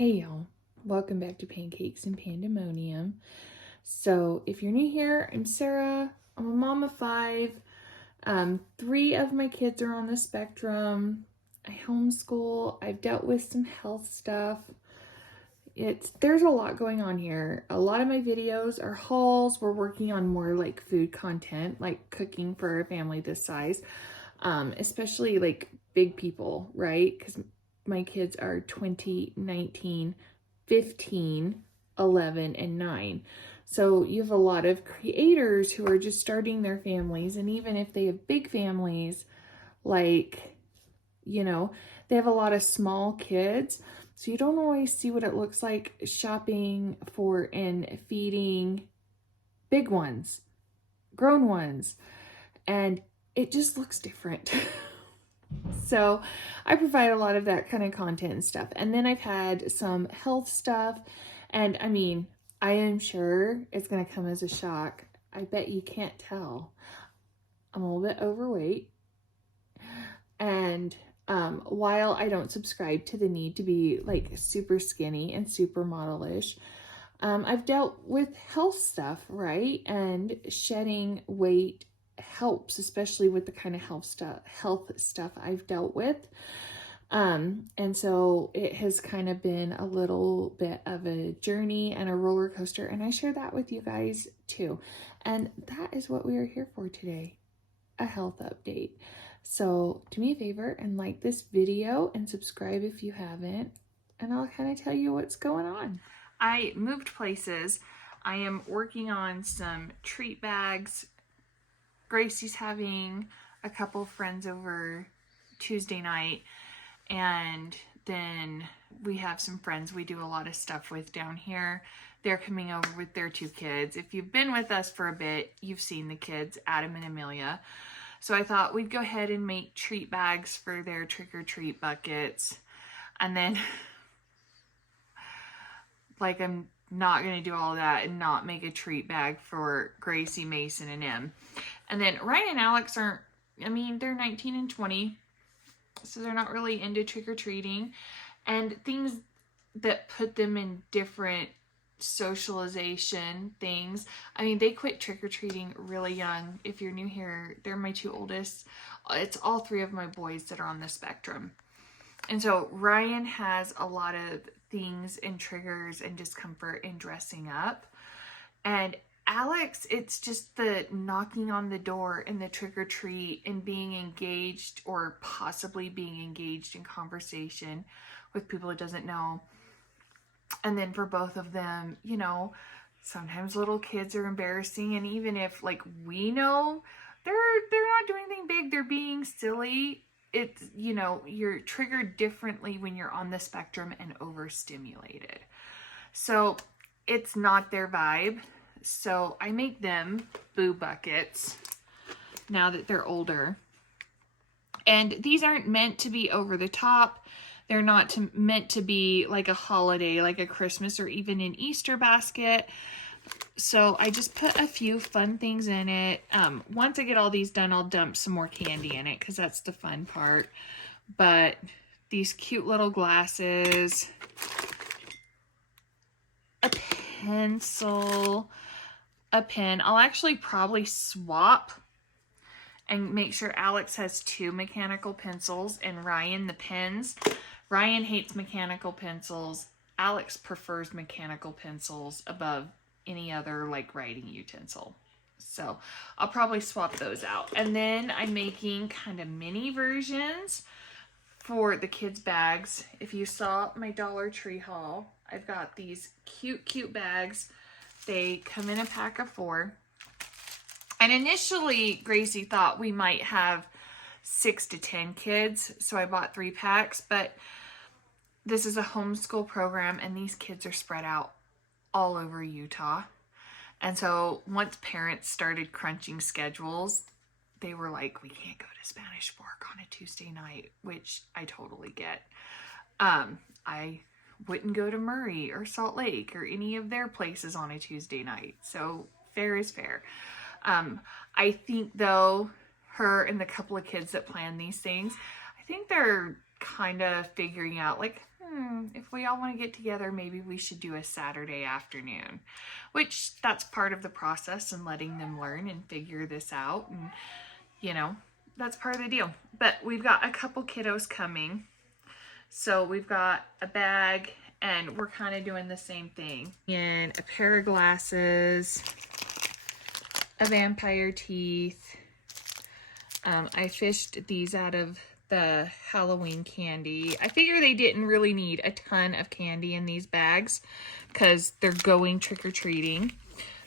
Hey y'all, welcome back to Pancakes and Pandemonium. So if you're new here, I'm Sarah. I'm a mom of 5. 3 of my kids are on the spectrum. I homeschool. I've dealt with some health stuff. There's a lot going on here. A lot of my videos are hauls. We're working on more like food content, like cooking for a family this size, especially like big people, right? Because my kids are 20, 19, 15, 11, and 9. So you have a lot of creators who are just starting their families. And even if they have big families, like, they have a lot of small kids. So you don't always see what it looks like shopping for and feeding big ones, grown ones. And it just looks different. So I provide a lot of that kind of content and stuff. And then I've had some health stuff. And I mean, I am sure it's going to come as a shock. I bet you can't tell. I'm a little bit overweight. And while I don't subscribe to the need to be like super skinny and super modelish, I've dealt with health stuff, right? And shedding weight helps, especially with the kind of health stuff I've dealt with. And so it has kind of been a little bit of a journey and a roller coaster, and I share that with you guys too. And that is what we are here for today, a health update. So do me a favor and like this video and subscribe if you haven't, and I'll kind of tell you what's going on. I moved places. I am working on some treat bags. Gracie's having a couple friends over Tuesday night, and then we have some friends we do a lot of stuff with down here. They're coming over with their 2 kids. If you've been with us for a bit, you've seen the kids, Adam and Amelia. So I thought we'd go ahead and make treat bags for their trick-or-treat buckets. And then, like, I'm not going to do all that and not make a treat bag for Gracie, Mason, and Em. And then Ryan and Alex aren't, they're 19 and 20, so they're not really into trick-or-treating. And things that put them in different socialization things. They quit trick-or-treating really young. If you're new here, they're my 2 oldest. It's all 3 of my boys that are on the spectrum. And so Ryan has a lot of things and triggers and discomfort in dressing up. And Alex, it's just the knocking on the door and the trick-or-treat and being engaged or possibly being engaged in conversation with people he doesn't know. And then for both of them, sometimes little kids are embarrassing. And even if like we know they're not doing anything big, they're being silly. It's, you're triggered differently when you're on the spectrum and overstimulated. So it's not their vibe. So I make them boo buckets now that they're older. And these aren't meant to be over the top. They're not meant to be like a holiday, like a Christmas or even an Easter basket. So I just put a few fun things in it. Once I get all these done, I'll dump some more candy in it because that's the fun part. But these cute little glasses, a pencil, a pen. I'll actually probably swap and make sure Alex has 2 mechanical pencils and Ryan the pens. Ryan hates mechanical pencils. Alex prefers mechanical pencils above any other like writing utensil. So I'll probably swap those out. And then I'm making kind of mini versions for the kids' bags. If you saw my Dollar Tree haul, I've got these cute bags. They come in a pack of 4. And initially, Gracie thought we might have 6 to 10 kids, so I bought 3 packs, but this is a homeschool program, and these kids are spread out all over Utah. And so once parents started crunching schedules, they were like, we can't go to Spanish Fork on a Tuesday night, which I totally get. I wouldn't go to Murray or Salt Lake or any of their places on a Tuesday night. So fair is fair. I think though, her and the couple of kids that plan these things, I think they're kind of figuring out like, if we all want to get together, maybe we should do a Saturday afternoon, which that's part of the process and letting them learn and figure this out. And, you know, that's part of the deal. But we've got a couple kiddos coming. So we've got a bag and we're kind of doing the same thing. And a pair of glasses, a vampire teeth. I fished these out of the Halloween candy. I figure they didn't really need a ton of candy in these bags because they're going trick-or-treating.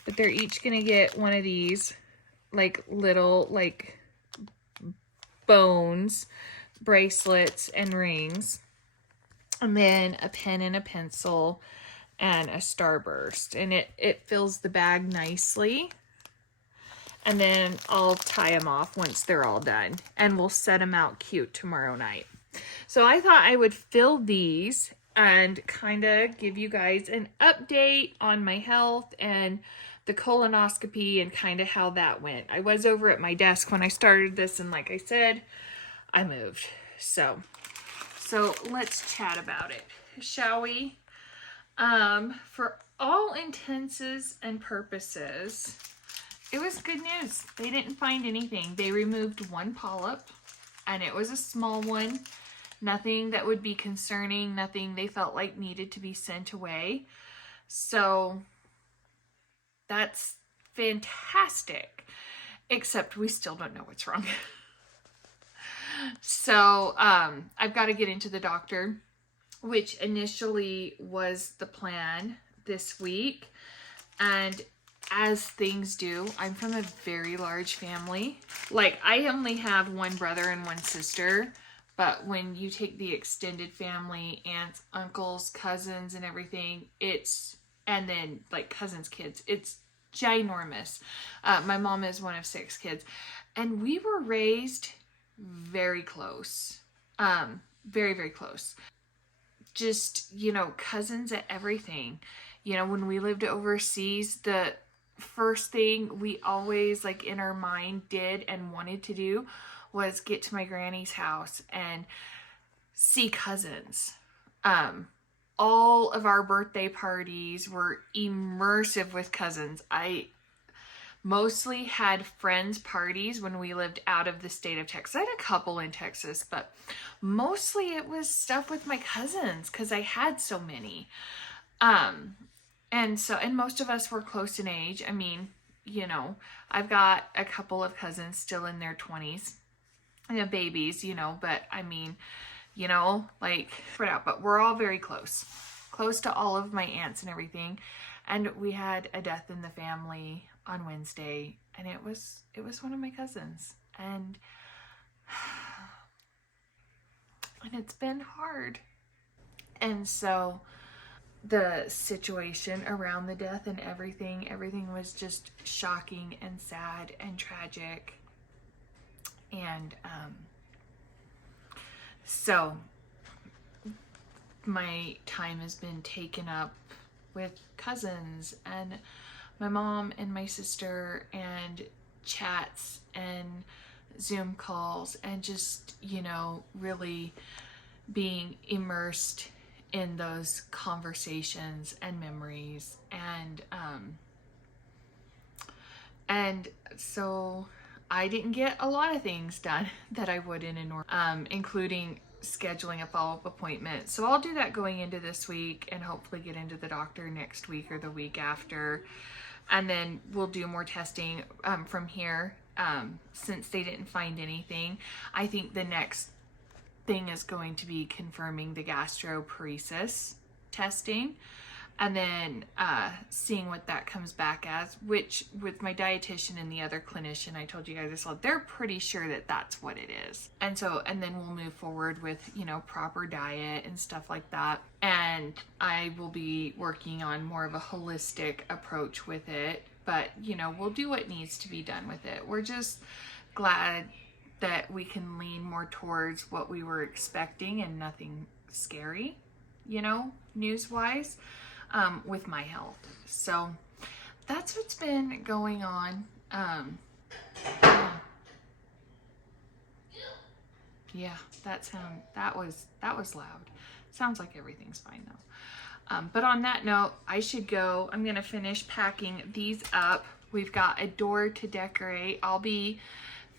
But they're each gonna get one of these like little like bones, bracelets, and rings. And then a pen and a pencil and a starburst. And it fills the bag nicely. And then I'll tie them off once they're all done. And we'll set them out cute tomorrow night. So I thought I would fill these and kind of give you guys an update on my health and the colonoscopy and kind of how that went. I was over at my desk when I started this, and like I said, I moved. So let's chat about it, shall we? For all intents and purposes, it was good news. They didn't find anything. They removed one polyp, and it was a small one. Nothing that would be concerning, nothing they felt like needed to be sent away. So that's fantastic, except we still don't know what's wrong. So I've got to get into the doctor, which initially was the plan this week. And as things do, I'm from a very large family. Like, I only have one brother and one sister, but when you take the extended family, aunts, uncles, cousins, and everything, and then like cousins' kids, it's ginormous. My mom is one of 6 kids, and we were raised very close. Very, very close. Just, cousins at everything. When we lived overseas, the first thing we always, like, in our mind did and wanted to do was get to my granny's house and see cousins. All of our birthday parties were immersive with cousins. I mostly had friends' parties when we lived out of the state of Texas. I had a couple in Texas, but mostly it was stuff with my cousins because I had so many. And most of us were close in age. I mean, I've got a couple of cousins still in their 20s. Babies, but I mean, like, spread out. But we're all very close to all of my aunts and everything. And we had a death in the family on Wednesday, and it was one of my cousins, and it's been hard. And so the situation around the death and everything was just shocking and sad and tragic. And so my time has been taken up with cousins and my mom and my sister and chats and Zoom calls and just, really being immersed in those conversations and memories. And so I didn't get a lot of things done that I would in a normal, including scheduling a follow-up appointment. So I'll do that going into this week and hopefully get into the doctor next week or the week after. And then we'll do more testing from here. Since they didn't find anything, I think the next thing is going to be confirming the gastroparesis testing, and then seeing what that comes back as, which with my dietitian and the other clinician I told you guys I saw, they're pretty sure that that's what it is. And then we'll move forward with, proper diet and stuff like that. And I will be working on more of a holistic approach with it, but, we'll do what needs to be done with it. We're just glad that we can lean more towards what we were expecting and nothing scary, news-wise. With my health. So that's what's been going on. Yeah, that was loud. Sounds like everything's fine though. But on that note, I should go. I'm gonna finish packing these up. We've got a door to decorate. I'll be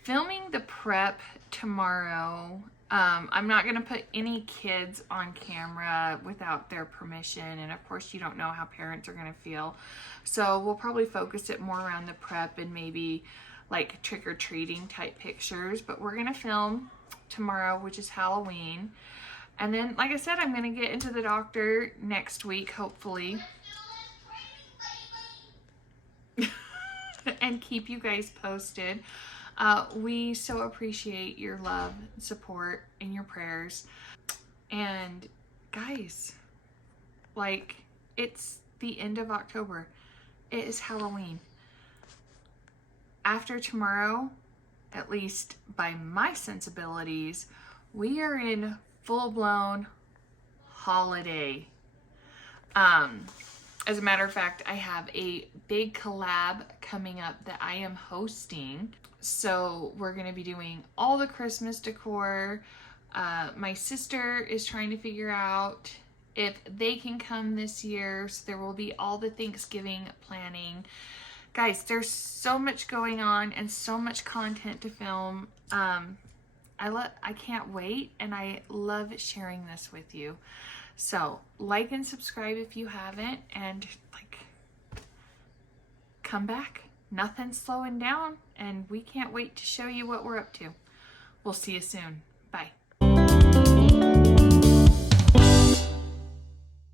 filming the prep tomorrow. I'm not gonna put any kids on camera without their permission, and of course you don't know how parents are gonna feel. So we'll probably focus it more around the prep and maybe like trick-or-treating type pictures, but we're gonna film tomorrow, which is Halloween. And then, like I said, I'm gonna get into the doctor next week, hopefully. And keep you guys posted. We so appreciate your love, support, and your prayers. And guys, like, it's the end of October. It is Halloween. After tomorrow, at least by my sensibilities, we are in full-blown holiday. As a matter of fact, I have a big collab coming up that I am hosting. So we're going to be doing all the Christmas decor. My sister is trying to figure out if they can come this year. So there will be all the Thanksgiving planning. Guys, there's so much going on and so much content to film. I can't wait, and I love sharing this with you. So like and subscribe if you haven't, and like, come back. Nothing's slowing down, and we can't wait to show you what we're up to. We'll see you soon. Bye.